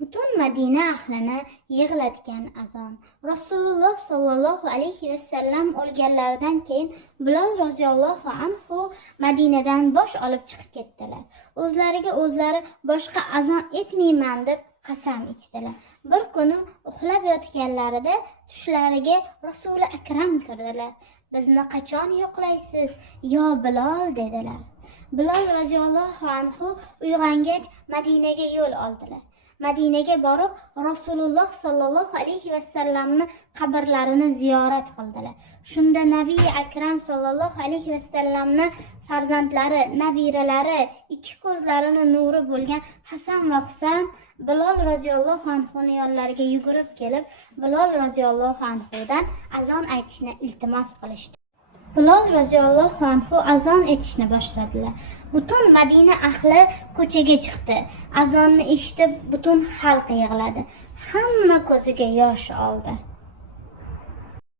Butun Madina ahlini yig'latgan azon. Rasululloh sollallohu alayhi vasallam o'lganlaridan keyin Bilol roziyallohu anhu Madinadan bosh olib chiqib ketdilar. O'zlariga o'zlari boshqa azon etmayman deb qasam ichdilar. Bir kuni uxlab yotganlarida tushlariga Rasuli akram kirdilar. Bizni qachon yo'qlaysiz, yo Bilol dedilar. Bilol roziyallohu anhu uyg'ongach Madinaga yo'l oldilar. Madinaga borib Rasululloh sollallohu alayhi vasallamni qabrlarini ziyorat qildilar. Shunda Nabiy akram sollallohu alayhi vasallamni farzandlari, nabiralari, ikki ko'zlarini nuri bo'lgan Hasan va Husayn Bilol roziyallohu anhuning yonlariga yugurib kelib, Bilol roziyallohu anhudan azon aytishni iltimos qilishdi. Bilol roziyallohu anhu azon etishni boshladilar. Butun Madina ahli ko'chaga chiqdi. Azonni eshitib butun xalq yig'ladi. Hamma ko'ziga yosh oldi.